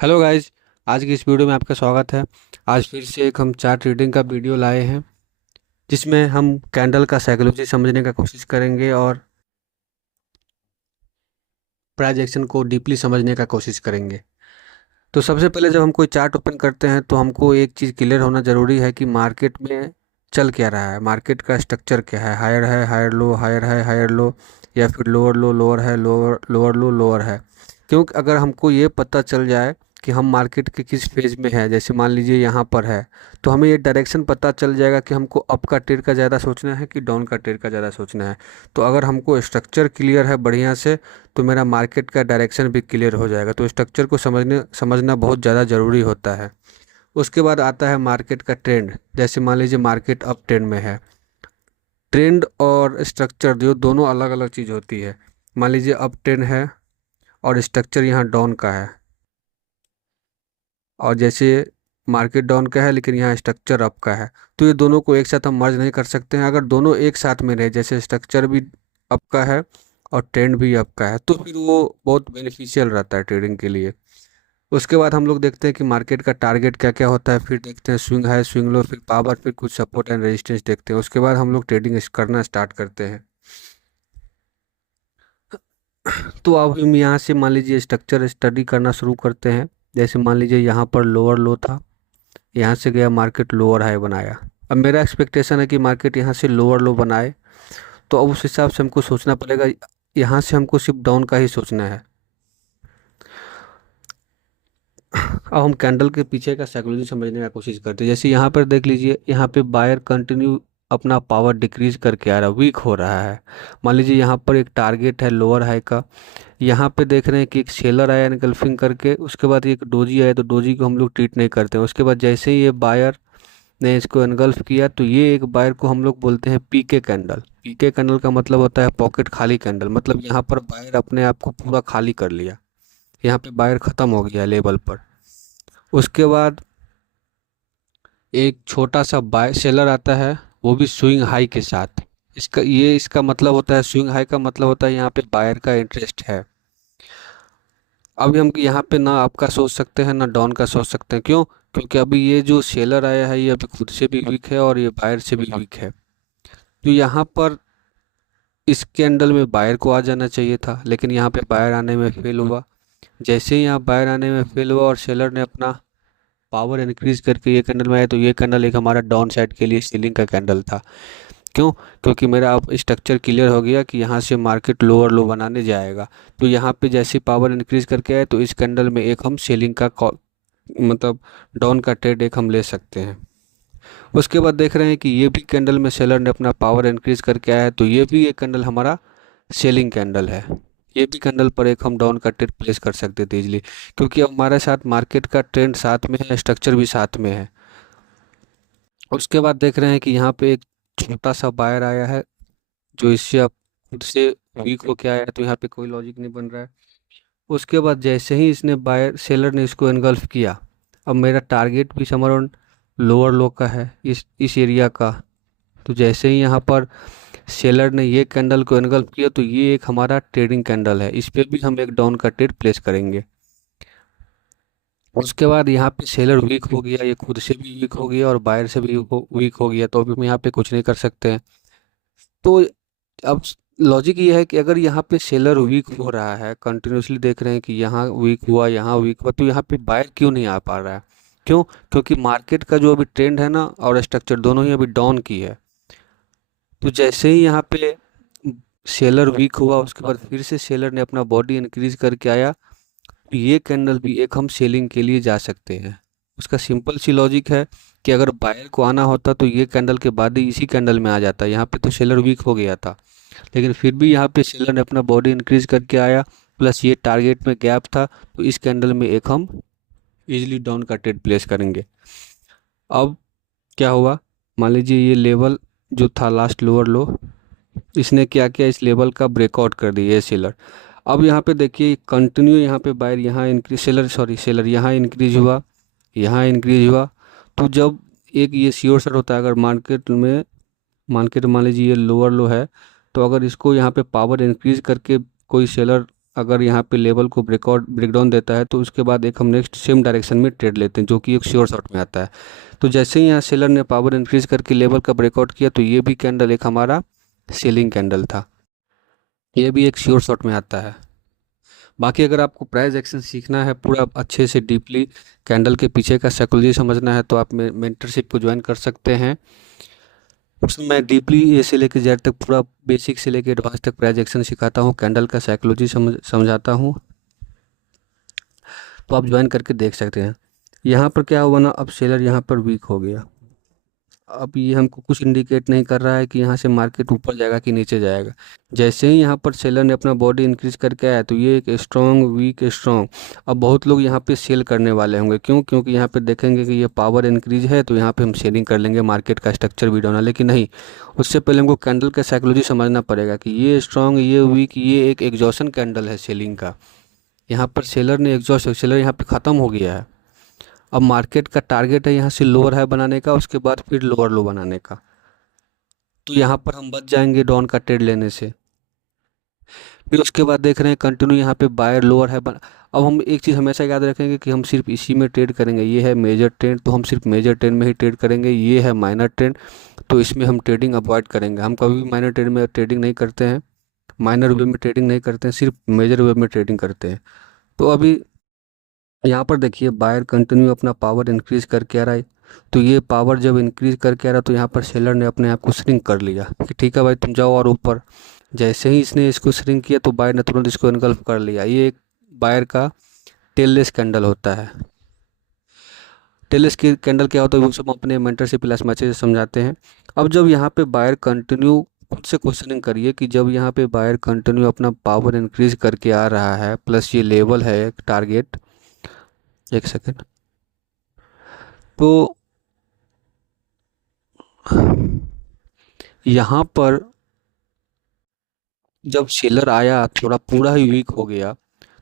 Hello guys. आज की इस वीडियो में आपका स्वागत है। आज फिर से एक हम चार्ट रीडिंग का वीडियो लाए हैं, जिसमें हम कैंडल का साइकोलॉजी समझने का कोशिश करेंगे और प्राइस एक्शन को डीपली समझने का कोशिश करेंगे। तो सबसे पहले जब हम कोई चार्ट ओपन करते हैं तो हमको एक चीज़ क्लियर होना ज़रूरी है कि मार्केट में चल क्या रहा है, मार्केट का स्ट्रक्चर क्या है, हायर लो, हायर है, हायर लो, या फिर लोअर लो, लोअर है, लोअर लोअर लो, लोअर है। क्योंकि अगर हमको ये पता चल जाए कि हम मार्केट के किस फेज में है, जैसे मान लीजिए यहाँ पर है, तो हमें ये डायरेक्शन पता चल जाएगा कि हमको अप का ट्रेड का ज़्यादा सोचना है कि डाउन का ट्रेड का ज़्यादा सोचना है। तो अगर हमको स्ट्रक्चर क्लियर है बढ़िया से, तो मेरा मार्केट का डायरेक्शन भी क्लियर हो जाएगा। तो स्ट्रक्चर को समझना बहुत ज़्यादा ज़रूरी होता है। उसके बाद आता है मार्केट का ट्रेंड। जैसे मान लीजिए मार्केट अप ट्रेंड में है, ट्रेंड और स्ट्रक्चर जो दोनों अलग अलग चीज़ होती है। मान लीजिए अप ट्रेंड है और स्ट्रक्चर यहाँ डाउन का है, और जैसे मार्केट डाउन का है लेकिन यहाँ स्ट्रक्चर अप का है, तो ये दोनों को एक साथ हम मर्ज नहीं कर सकते हैं। अगर दोनों एक साथ में रहे, जैसे स्ट्रक्चर भी अप का है और ट्रेंड भी अप का है, तो फिर वो बहुत बेनिफिशियल रहता है ट्रेडिंग के लिए। उसके बाद हम लोग देखते हैं कि मार्केट का टारगेट क्या क्या होता है, फिर देखते हैं स्विंग हाई, स्विंग लो, फिर पावर, फिर कुछ सपोर्ट एंड रेजिस्टेंस देखते हैं। उसके बाद हम लोग ट्रेडिंग करना स्टार्ट करते हैं। तो अब हम यहाँ से मान लीजिए स्ट्रक्चर स्टडी करना शुरू करते हैं। जैसे मान लीजिए यहाँ पर लोअर लो था, यहाँ से गया मार्केट लोअर हाई बनाया। अब मेरा एक्सपेक्टेशन है कि मार्केट यहाँ से लोअर लो बनाए, तो अब उस हिसाब से हमको सोचना पड़ेगा। यहाँ से हमको सिर्फ डाउन का ही सोचना है। अब हम कैंडल के पीछे का साइकोलॉजी समझने का कोशिश करते हैं। जैसे यहाँ पर देख लीजिए, यहाँ पे बायर कंटिन्यू अपना पावर डिक्रीज करके आ रहा है, वीक हो रहा है। मान लीजिए यहाँ पर एक टारगेट है लोअर हाई का, यहाँ पे देख रहे हैं कि एक सेलर आया एनगल्फिंग करके, उसके बाद एक डोजी आया, तो डोजी को हम लोग ट्रीट नहीं करते हैं। उसके बाद जैसे ही ये बायर ने इसको एनगल्फ किया, तो ये एक बायर को हम लोग बोलते हैं पीके कैंडल। पीके कैंडल का मतलब होता है पॉकेट खाली कैंडल, मतलब यहाँ पर बायर अपने आप को पूरा खाली कर लिया, यहाँ पे बायर ख़त्म हो गया लेवल पर। उसके बाद एक छोटा सा बाय सेलर आता है, वो भी स्विंग हाई के साथ। इसका मतलब होता है, स्विंग हाई का मतलब होता है यहाँ पे बायर का इंटरेस्ट है। अब हम यहाँ पे ना अप का सोच सकते हैं ना डाउन का सोच सकते हैं। क्यों? क्योंकि अभी ये जो सेलर आया है, ये अभी खुद से भी वीक है और ये बायर से भी वीक है। तो यहाँ पर इस कैंडल में बायर को आ जाना चाहिए था, लेकिन यहाँ पे बायर आने में फेल हुआ। जैसे ही यहाँ बायर आने में फेल हुआ और सेलर ने अपना पावर इंक्रीज करके ये कैंडल में आया, तो ये कैंडल एक हमारा डाउन साइड के लिए सीलिंग का कैंडल था। क्यों? क्योंकि मेरा अब स्ट्रक्चर क्लियर हो गया कि यहाँ से मार्केट लोअर लो बनाने जाएगा। तो यहाँ पे जैसे पावर इंक्रीज करके आए, तो इस कैंडल में एक हम सेलिंग का मतलब डाउन का ट्रेड एक हम ले सकते हैं। उसके बाद देख रहे हैं कि ये भी कैंडल में सेलर ने अपना पावर इंक्रीज करके आया है, तो ये भी एक कैंडल हमारा सेलिंग कैंडल है। ये भी कैंडल पर एक हम डाउन का ट्रेड प्लेस कर सकते थे इजीली, क्योंकि अब हमारे साथ मार्केट का ट्रेंड साथ में है, स्ट्रक्चर भी साथ में है। उसके बाद देख रहे हैं कि यहाँ पे एक छोटा सा बायर आया है, जो इससे अब खुद से वीक होके आया है, तो यहाँ पे कोई लॉजिक नहीं बन रहा है। उसके बाद जैसे ही इसने बायर सेलर ने इसको एनगल्फ किया, अब मेरा टारगेट भी समराउंड लोअर लो का है, इस एरिया का। तो जैसे ही यहाँ पर सेलर ने ये कैंडल को एनगल्फ किया, तो ये एक हमारा ट्रेडिंग कैंडल है, इस पे भी हम एक डाउन का ट्रेड प्लेस करेंगे। उसके बाद यहाँ पे सेलर वीक हो गया, ये खुद से भी वीक हो गया और बायर से भी वीक हो गया, तो अभी हम यहाँ पे कुछ नहीं कर सकते हैं। तो अब लॉजिक ये है कि अगर यहाँ पे सेलर वीक हो रहा है, कंटिन्यूसली देख रहे हैं कि यहाँ वीक हुआ, यहाँ वीक हुआ, तो यहाँ पे बायर क्यों नहीं आ पा रहा है? क्यों? क्योंकि मार्केट का जो अभी ट्रेंड है ना और स्ट्रक्चर दोनों ही अभी डाउन की है। तो जैसे ही यहाँ पे सेलर वीक हुआ, उसके बाद फिर से सेलर ने अपना बॉडी इंक्रीज करके आया, तो ये कैंडल भी एक हम सेलिंग के लिए जा सकते हैं। उसका सिंपल सी लॉजिक है कि अगर बायर को आना होता तो ये कैंडल के बाद ही इसी कैंडल में आ जाता। यहाँ पे तो सेलर वीक हो गया था, लेकिन फिर भी यहाँ पे सेलर ने अपना बॉडी इंक्रीज करके आया, प्लस ये टारगेट में गैप था, तो इस कैंडल में एक हम इजीली डाउन का ट्रेड प्लेस करेंगे। अब क्या हुआ? मान लीजिए ये लेवल जो था लास्ट लोअर लो, इसने क्या किया, इस लेवल का ब्रेकआउट कर दिया ये सेलर। अब यहाँ पे देखिए कंटिन्यू यहाँ पे बायर यहाँ इंक्रीज, सेलर यहाँ इंक्रीज हुआ, यहाँ इंक्रीज हुआ। तो जब एक ये श्योर शॉट होता है, अगर मार्केट मान लीजिए ये लोअर लो है, तो अगर इसको यहाँ पे पावर इंक्रीज करके कोई सेलर अगर यहाँ पे लेवल को ब्रेकडाउन देता है तो उसके बाद एक हम नेक्स्ट सेम डायरेक्शन में ट्रेड लेते हैं, जो कि एक श्योर शॉट में आता है। तो जैसे ही यहाँ सेलर ने पावर इंक्रीज करके लेवल का ब्रेकआउट किया तो ये भी कैंडल एक हमारा सेलिंग कैंडल था, ये भी एक श्योर शॉट में आता है। बाकी अगर आपको प्राइस एक्शन सीखना है पूरा अच्छे से डीपली, कैंडल के पीछे का साइकोलॉजी समझना है, तो आप मेंटरशिप को ज्वाइन कर सकते हैं। उसमें मैं डीपली ए से लेकर जेड तक पूरा बेसिक से लेकर एडवांस तक प्राइस एक्शन सिखाता हूँ, कैंडल का साइकोलॉजी समझाता हूँ, तो आप ज्वाइन करके देख सकते हैं। यहाँ पर क्या हुआ ना, अब सेलर यहाँ पर वीक हो गया। अब ये हमको कुछ इंडिकेट नहीं कर रहा है कि यहाँ से मार्केट ऊपर जाएगा कि नीचे जाएगा। जैसे ही यहाँ पर सेलर ने अपना बॉडी इंक्रीज करके आया तो ये एक स्ट्रॉन्ग वीक स्ट्रॉन्ग। अब बहुत लोग यहाँ पे सेल करने वाले होंगे, क्यों? क्योंकि यहाँ पे देखेंगे कि ये पावर इंक्रीज है तो यहाँ पे हम सेलिंग कर लेंगे, मार्केट का स्ट्रक्चर भी डाउन है। लेकिन नहीं, उससे पहले हमको कैंडल का साइकोलॉजी समझना पड़ेगा कि ये स्ट्रॉन्ग, ये वीक, ये एक एग्जॉशन कैंडल है सेलिंग का। यहाँ पर सेलर ने एग्जॉस्ट, सेलर यहाँ पे ख़त्म हो गया है। अब मार्केट का टारगेट है यहाँ से लोअर हाई बनाने का, उसके बाद फिर लोअर लो बनाने का। तो यहाँ पर हम बच जाएंगे डाउन का ट्रेड लेने से। फिर उसके बाद देख रहे हैं कंटिन्यू यहाँ पे बायर लोअर है अब हम एक चीज़ हमेशा याद रखेंगे कि हम सिर्फ इसी में ट्रेड करेंगे। ये है मेजर ट्रेंड तो हम सिर्फ मेजर ट्रेंड में ही ट्रेड करेंगे। ये है माइनर ट्रेंड तो इसमें हम ट्रेडिंग अवॉइड करेंगे। हम कभी भी माइनर ट्रेंड में ट्रेडिंग नहीं करते हैं, माइनर वे में ट्रेडिंग नहीं करते हैं, सिर्फ मेजर वे में ट्रेडिंग करते हैं। तो अभी यहाँ पर देखिए बायर कंटिन्यू अपना पावर इंक्रीज करके आ रहा है। तो ये पावर जब इंक्रीज करके आ रहा तो यहाँ पर सेलर ने अपने आप को श्रिंक कर लिया कि ठीक है भाई तुम जाओ और ऊपर। जैसे ही इसने इसको श्रिंक किया तो बायर ने तुरंत इसको इनगल्फ कर लिया। ये एक बायर का टेललेस कैंडल होता है। टेललेस की कैंडल क्या होता है वो सब अपने मेंटरशिप क्लास में अच्छे से समझाते हैं। अब जब यहाँ पे बायर कंटिन्यू, खुद से क्वेश्चनिंग करिए कि जब यहाँ पे बायर कंटिन्यू अपना पावर इंक्रीज करके आ रहा है, प्लस ये लेवल है एक टारगेट, एक सेकेंड, तो यहाँ पर जब सेलर आया थोड़ा पूरा ही वीक हो गया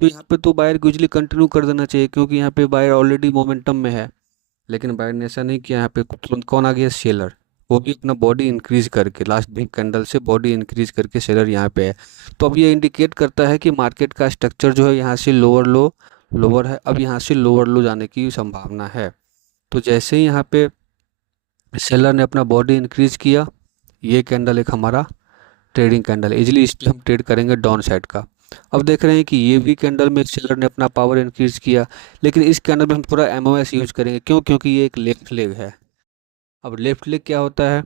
तो यहाँ पे तो बायर को यूजली कंटिन्यू कर देना चाहिए, क्योंकि यहाँ पे बायर ऑलरेडी मोमेंटम में है। लेकिन बायर ने ऐसा नहीं किया। यहाँ पे तुरंत कौन आ गया? सेलर। वो भी अपना बॉडी इंक्रीज करके, लास्ट बिग कैंडल से बॉडी इंक्रीज करके सेलर यहाँ पे है। तो अब ये इंडिकेट करता है कि मार्केट का स्ट्रक्चर जो है यहाँ से लोअर लो, लोअर है, अब यहाँ से लोअर लो जाने की संभावना है। तो जैसे ही यहाँ पे सेलर ने अपना बॉडी इंक्रीज किया, ये कैंडल एक हमारा ट्रेडिंग कैंडल है, इजीली इस पर हम ट्रेड करेंगे डाउन साइड का। अब देख रहे हैं कि ये भी कैंडल में सेलर ने अपना पावर इंक्रीज किया, लेकिन इस कैंडल में हम थोड़ा एमओएस यूज करेंगे। क्यों? क्योंकि ये एक लेफ्ट लेग है। अब लेफ्ट लेग क्या होता है,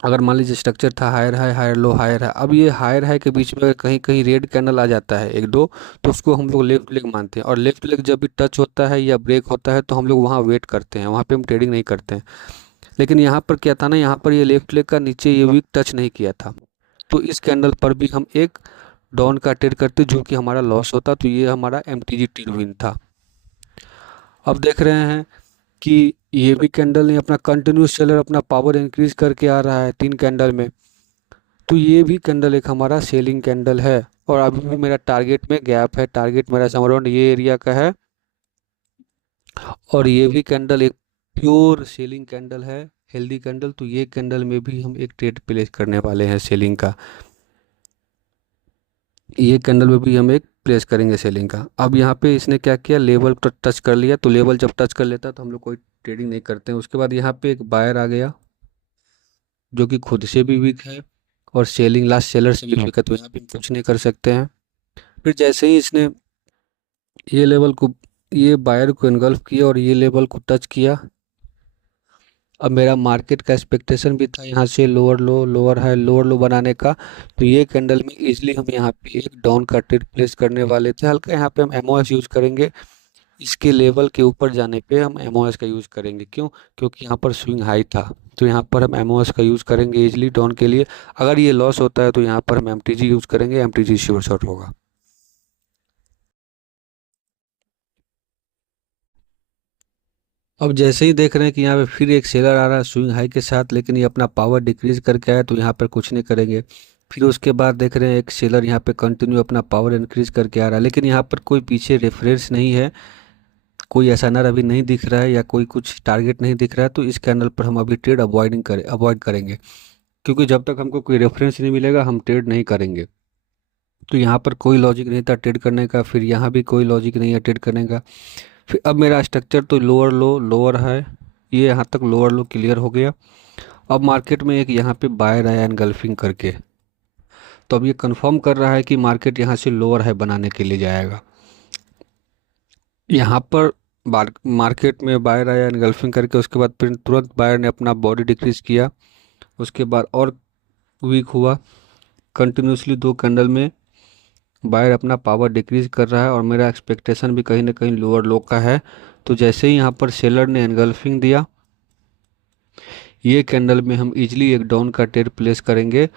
अगर मान लीजिए स्ट्रक्चर था higher high higher low higher है, अब ये हायर हाई के बीच में कहीं कहीं रेड कैंडल आ जाता है एक दो, तो उसको हम लोग लेफ्ट लेग मानते हैं। और लेफ्ट लेग जब भी टच होता है या ब्रेक होता है तो हम लोग वहाँ वेट करते हैं, वहाँ पे हम ट्रेडिंग नहीं करते हैं। लेकिन यहाँ पर क्या था ना, यहाँ पर ये लेफ्ट लेग का नीचे ये वीक टच नहीं किया था, तो इस कैंडल पर भी हम एक डाउन का ट्रेड करते जो कि हमारा लॉस होता। तो ये हमारा MTG ट्रेड विन था। अब देख रहे हैं कि ये भी कैंडल ने अपना कंटिन्यूस सेलर अपना पावर इंक्रीज करके आ रहा है 3 कैंडल में, तो ये भी कैंडल एक हमारा सेलिंग कैंडल है। और अभी भी मेरा टारगेट में गैप है, टारगेट मेरा अराउंड ये एरिया का है। और ये भी कैंडल एक प्योर सेलिंग कैंडल है, हेल्दी कैंडल। तो ये कैंडल में भी हम एक ट्रेड प्लेस करने वाले हैं सेलिंग का, ये कैंडल में भी हम एक प्लेस करेंगे सेलिंग का। अब यहाँ पे इसने क्या किया, लेवल पर टच कर लिया। तो लेवल जब टच कर लेता है तो हम लोग कोई ट्रेडिंग नहीं करते हैं। उसके बाद यहाँ पे एक बायर आ गया जो कि खुद से भी वीक है और सेलिंग लास्ट सेलर से भी वीक है, तो यहाँ पे हम कुछ नहीं कर सकते हैं। फिर जैसे ही इसने ये लेवल को, ये बायर को इनगल्फ किया और ये लेवल को टच किया, अब मेरा मार्केट का एक्सपेक्टेशन भी था यहाँ से लोअर लो लोअर हाई लोअर लो बनाने का। तो ये कैंडल में इजीली हम यहाँ पे एक डाउन का ट्रेड प्लेस करने वाले थे। हल्का यहाँ पे हम एमओएस यूज करेंगे, इसके लेवल के ऊपर जाने पे हम एमओएस का यूज़ करेंगे। क्यों? क्योंकि यहाँ पर स्विंग हाई था, तो यहाँ पर हम एमओएस का यूज़ करेंगे इजीली डाउन के लिए। अगर ये लॉस होता है तो यहाँ पर हम एमटीजी यूज़ करेंगे, एमटीजी श्योर शॉट होगा। अब जैसे ही देख रहे हैं कि यहाँ पे फिर एक सेलर आ रहा है स्विंग हाई के साथ, लेकिन ये अपना पावर डिक्रीज करके आया, तो यहाँ पर कुछ नहीं करेंगे। फिर उसके बाद देख रहे हैं एक सेलर यहाँ पे कंटिन्यू अपना पावर इंक्रीज करके आ रहा है, लेकिन यहाँ पर कोई पीछे रेफरेंस नहीं है, कोई एसएनआर अभी नहीं दिख रहा है या कोई कुछ टारगेट नहीं दिख रहा है। तो इस कैंडल पर हम अभी ट्रेड अवॉइड करेंगे, क्योंकि जब तक हमको कोई रेफरेंस नहीं मिलेगा हम ट्रेड नहीं करेंगे। तो यहाँ पर कोई लॉजिक नहीं था ट्रेड करने का, फिर यहाँ भी कोई लॉजिक नहीं है ट्रेड करने का। फिर अब मेरा स्ट्रक्चर तो लोअर लो लोअर है, ये यहाँ तक लोअर लो क्लियर हो गया। अब मार्केट में एक यहाँ पे बायर आया एनगल्फिंग करके, तो अब ये कंफर्म कर रहा है कि मार्केट यहाँ से लोअर हाई बनाने के लिए जाएगा। यहाँ पर मार्केट में बायर आया एनगल्फिंग करके, उसके बाद फिर तुरंत बायर ने अपना बॉडी डिक्रीज किया, उसके बाद और वीक हुआ। कंटिन्यूसली 2 कैंडल में बायर अपना पावर डिक्रीज कर रहा है और मेरा एक्सपेक्टेशन भी कहीं ना कहीं लोअर लो का है। तो जैसे ही यहाँ पर सेलर ने एनगल्फिंग दिया, ये कैंडल में हम इजीली एक डाउन का ट्रेड प्लेस करेंगे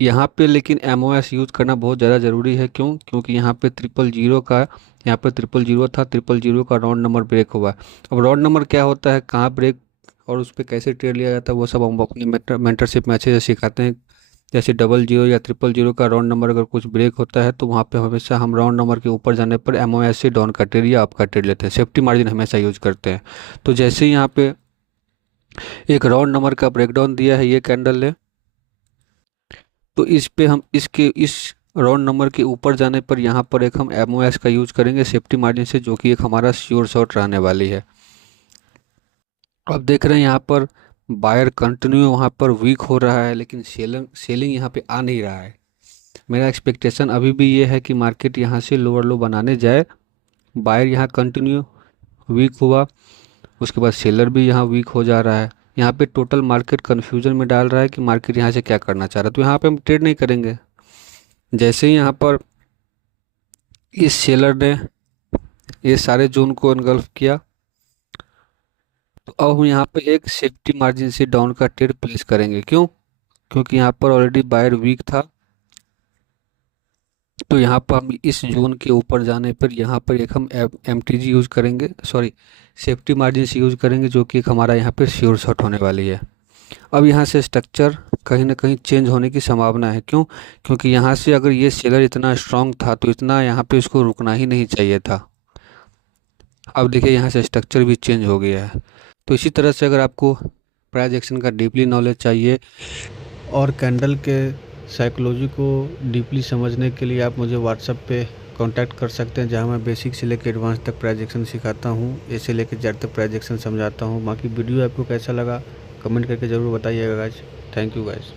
यहाँ पे। लेकिन एमओएस यूज़ करना बहुत ज़्यादा ज़रूरी है, क्यों? क्योंकि यहाँ पे 000 का, यहाँ पे 000 था, 000 का राउंड नंबर ब्रेक हुआ। अब राउंड नंबर क्या होता है, कहाँ ब्रेक और उस पर कैसे ट्रेड लिया जाता है, वो सब हम अपनी मेंटरशिप में अच्छे से सिखाते हैं। जैसे 00 या 000 का राउंड नंबर अगर कुछ ब्रेक होता है तो वहाँ पे हमेशा हम राउंड नंबर के ऊपर जाने पर एमओएस से डाउन का ट्रेड या अप का ट्रेड लेते हैं, सेफ्टी मार्जिन हमेशा यूज करते हैं। तो जैसे ही यहाँ पे एक राउंड नंबर का ब्रेकडाउन दिया है ये कैंडल ने, तो इस पे हम इस राउंड नंबर के ऊपर जाने पर यहाँ पर एक हम एमओएस का यूज करेंगे सेफ्टी मार्जिन से, जो कि एक हमारा श्योर शॉट रहने वाली है। अब देख रहे हैं यहाँ पर बायर कंटिन्यू वहाँ पर वीक हो रहा है, लेकिन सेलिंग यहाँ पे आ नहीं रहा है। मेरा एक्सपेक्टेशन अभी भी ये है कि मार्केट यहाँ से लोअर लो बनाने जाए। बायर यहाँ कंटिन्यू वीक हुआ, उसके बाद सेलर भी यहाँ वीक हो जा रहा है। यहाँ पे टोटल मार्केट कन्फ्यूजन में डाल रहा है कि मार्केट यहाँ से क्या करना चाह रहा है, तो यहाँ पे हम ट्रेड नहीं करेंगे। जैसे ही यहाँ पर इस सेलर ने ये सारे जोन को एनगल्फ किया, तो अब हम यहाँ पे एक सेफ्टी मार्जिन से डाउन का ट्रेड प्लेस करेंगे। क्यों? क्योंकि यहाँ पर ऑलरेडी बायर वीक था। तो यहाँ पर हम इस जोन के ऊपर जाने पर यहाँ पर एक हम एमटीजी यूज़ करेंगे, सॉरी सेफ्टी मार्जिन से यूज़ करेंगे, जो कि एक हमारा यहाँ पर श्योर शॉट होने वाली है। अब यहाँ से स्ट्रक्चर कहीं ना कहीं चेंज होने की संभावना है। क्यों? क्योंकि यहाँ से अगर ये सेलर इतना स्ट्रांग था तो इतना यहाँ पे इसको रुकना ही नहीं चाहिए था। अब देखिए यहाँ से स्ट्रक्चर भी चेंज हो गया है। तो इसी तरह से अगर आपको प्राइस एक्शन का डीपली नॉलेज चाहिए और कैंडल के साइकोलॉजी को डीपली समझने के लिए आप मुझे व्हाट्सएप पे कांटेक्ट कर सकते हैं, जहां मैं बेसिक से लेकर एडवांस तक प्राइस एक्शन सिखाता हूं, ए से लेकर जेड तक प्राइस एक्शन समझाता हूं। बाकी वीडियो आपको कैसा लगा कमेंट करके ज़रूर बताइएगा गाइज। Thank you guys.